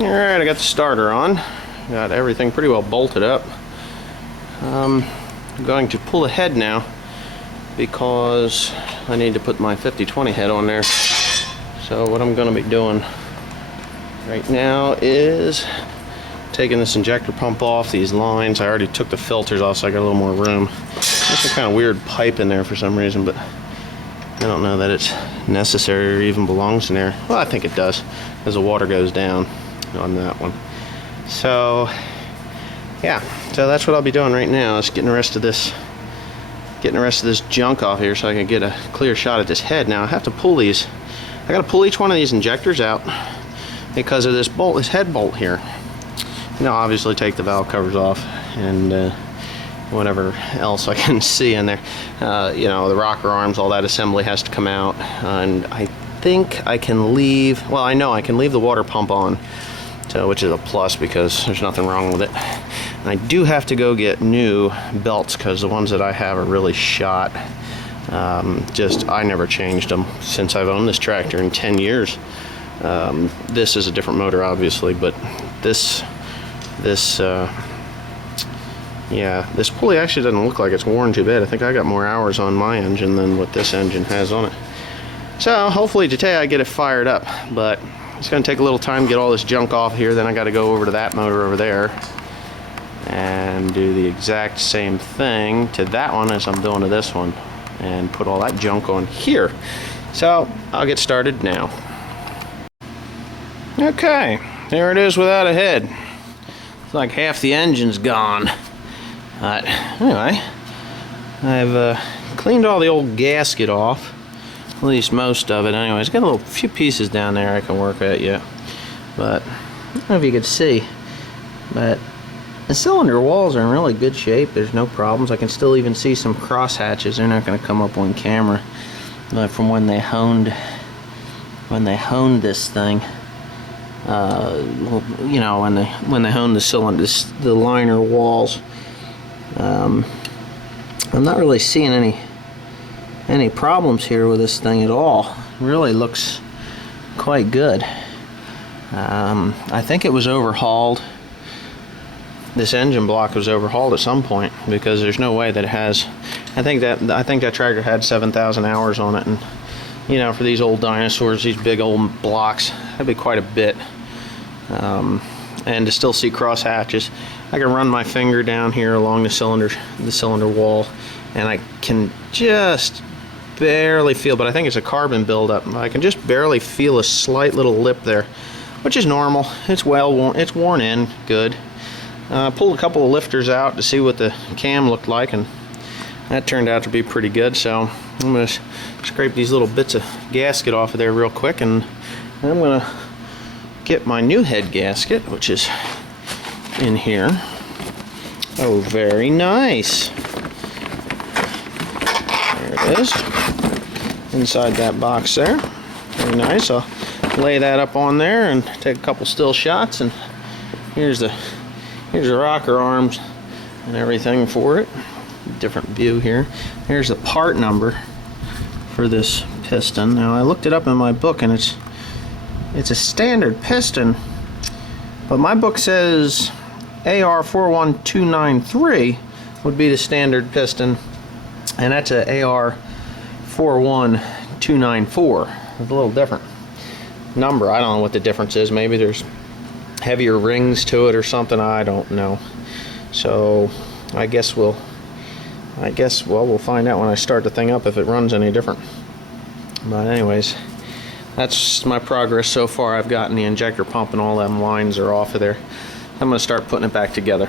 Alright, I got the starter on. Got everything pretty well bolted up. I'm going to pull the head now because I need to put my 50/20 head on there. So what I'm going to be doing right now is taking this injector pump off these lines. I already took the filters off, so I got a little more room. There's some kind of weird pipe in there for some reason, but I don't know that it's necessary or even belongs in there. Well, I think it does, as the water goes down on that one. So yeah, so that's what I'll be doing right now, is getting the rest of this junk off here so I can get a clear shot at this head. Now I have to pull these. I got to pull each one of these injectors out because of this bolt, this head bolt here. You know, obviously take the valve covers off and whatever else I can see in there. You know, the rocker arms, all that assembly has to come out, and I think I can leave. Well, I know I can leave the water pump on. So, which is a plus because there's nothing wrong with it. And I do have to go get new belts because the ones that I have are really shot. I never changed them since I've owned this tractor in 10 years. This is a different motor, obviously, but this pulley actually doesn't look like it's worn too bad. I think I got more hours on my engine than what this engine has on it. So hopefully today I get it fired up, but it's going to take a little time to get all this junk off here. Then I got to go over to that motor over there and do the exact same thing to that one as I'm doing to this one and put all that junk on here. So I'll get started now. Okay, there it is without a head. It's like half the engine's gone. But anyway, I've cleaned all the old gasket off. At least most of it anyway. It's got a few pieces down there I can work at yet. But I don't know if you could see, but the cylinder walls are in really good shape. There's no problems. I can still even see some cross hatches. They're not going to come up on camera, but from when they honed this thing. You know, when they honed the cylinder, the liner walls. I'm not really seeing any problems here with this thing at all. It really looks quite good. I think it was overhauled. This engine block was overhauled at some point because there's no way that it has. I think that tractor had 7,000 hours on it, and you know, for these old dinosaurs, these big old blocks, that'd be quite a bit. And to still see cross hatches, I can run my finger down here along the cylinder wall, and I can just barely feel, but I think it's a carbon buildup. I can just barely feel a slight little lip there, which is normal. It's well worn. It's worn in good. Pulled a couple of lifters out to see what the cam looked like, and that turned out to be pretty good. So I'm going to scrape these little bits of gasket off of there real quick, and I'm going to get my new head gasket, which is in here. Oh, very nice. There it is. Inside that box there. Very nice. I'll lay that up on there and take a couple still shots, and here's the rocker arms and everything for it. Different view here. Here's the part number for this piston. Now I looked it up in my book, and it's a standard piston, but my book says AR41293 would be the standard piston, and that's a AR41294. It's a little different number. I don't know what the difference is. Maybe there's heavier rings to it or something. I don't know. So I guess we'll find out when I start the thing up if it runs any different. But anyways, that's my progress so far. I've gotten the injector pump and all them lines are off of there. I'm going to start putting it back together.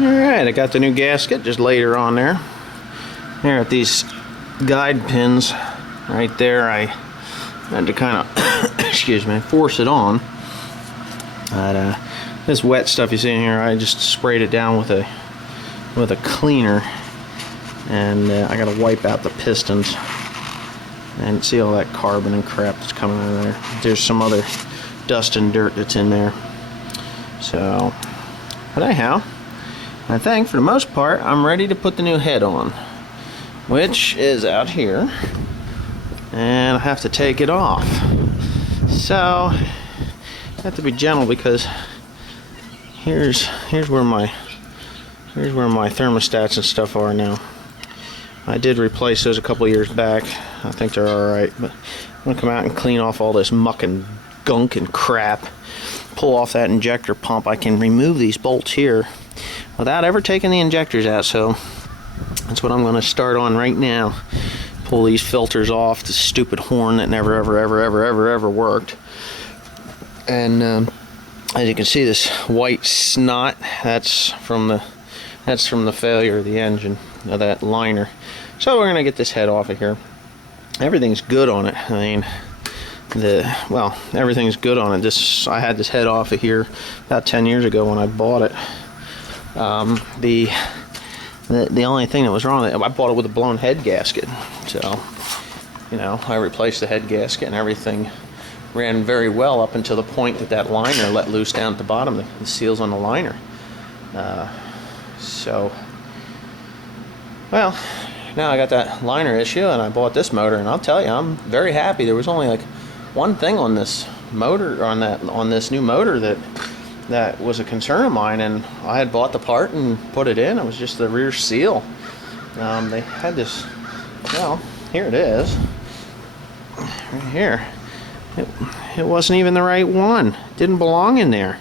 Alright, I got the new gasket, just laid her on there. Here at these guide pins right there, I had to kind of excuse me, force it on. But this wet stuff you see in here, I just sprayed it down with a cleaner, and I got to wipe out the pistons. And see all that carbon and crap that's coming out of there. There's some other dust and dirt that's in there. So, but anyhow, I think for the most part I'm ready to put the new head on, which is out here, and I have to take it off. So have to be gentle because here's where my thermostats and stuff are now. I did replace those a couple years back. I think they're alright, but I'm gonna come out and clean off all this muck and gunk and crap. Pull off that injector pump. I can remove these bolts here without ever taking the injectors out, so that's what I'm gonna start on right now. Pull these filters off, the stupid horn that never ever worked. And as you can see, this white snot, that's from the failure of the engine, of that liner. So we're gonna get this head off of here. Everything's good on it. I mean, everything's good on it. I had this head off of here about 10 years ago when I bought it. The only thing that was wrong, I bought it with a blown head gasket. So, you know, I replaced the head gasket and everything ran very well up until the point that liner let loose down at the bottom, the seals on the liner. Well, now I got that liner issue and I bought this motor, and I'll tell you, I'm very happy. There was only like one thing on this motor, on this new motor that was a concern of mine, and I had bought the part and put it in. It was just the rear seal. They had this, well, here it is, right here. It wasn't even the right one. It didn't belong in there.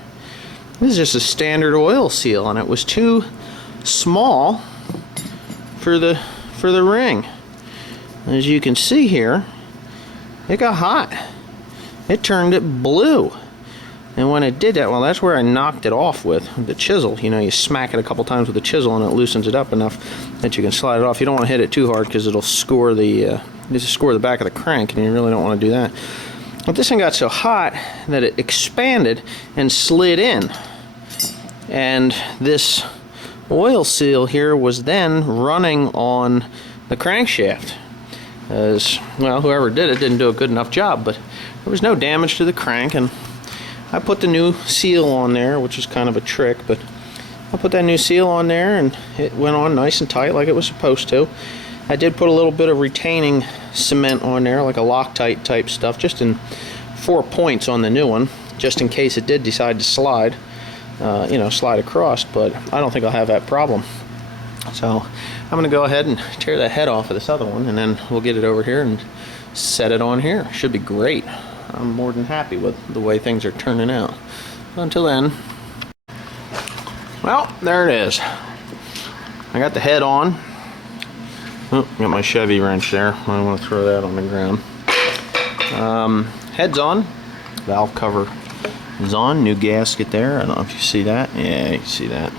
This is just a standard oil seal, and it was too small for the ring. As you can see here, it got hot. It turned it blue. And when it did that, well, that's where I knocked it off with the chisel. You know, you smack it a couple times with the chisel and it loosens it up enough that you can slide it off. You don't want to hit it too hard because it'll score the back of the crank, and you really don't want to do that. But this thing got so hot that it expanded and slid in. And this oil seal here was then running on the crankshaft. As well, whoever did it didn't do a good enough job, but there was no damage to the crank, and I put the new seal on there, which is kind of a trick, but I put that new seal on there and it went on nice and tight like it was supposed to. I did put a little bit of retaining cement on there, like a Loctite type stuff, just in 4 points on the new one, just in case it did decide to slide, you know, slide across, but I don't think I'll have that problem. So I'm going to go ahead and tear that head off of this other one, and then we'll get it over here and set it on here. Should be great. I'm more than happy with the way things are turning out. Until then, well, there it is. I got the head on. Oh, got my Chevy wrench there. I don't want to throw that on the ground. Head's on. Valve cover is on. New gasket there. I don't know if you see that. Yeah, you can see that.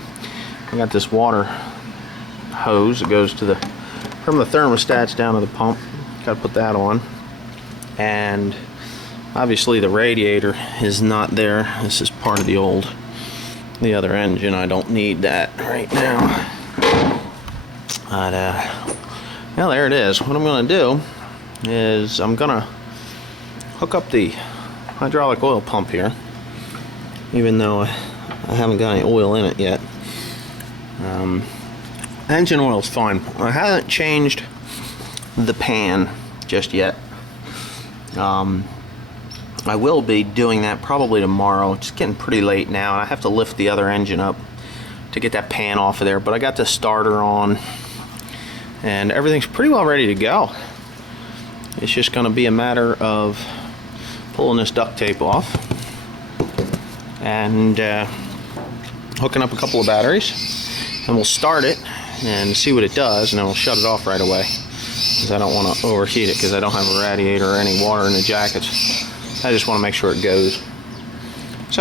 I got this water hose that goes to from the thermostats down to the pump. Got to put that on. And obviously the radiator is not there. This is part of the other engine. I don't need that right now. But well, there it is. What I'm going to do is I'm going to hook up the hydraulic oil pump here, even though I haven't got any oil in it yet. Engine oil is fine. I haven't changed the pan just yet. I will be doing that probably tomorrow. It's getting pretty late now, and I have to lift the other engine up to get that pan off of there, but I got the starter on and everything's pretty well ready to go. It's just going to be a matter of pulling this duct tape off and hooking up a couple of batteries, and we'll start it and see what it does, and then we'll shut it off right away because I don't want to overheat it because I don't have a radiator or any water in the jackets. I just want to make sure it goes.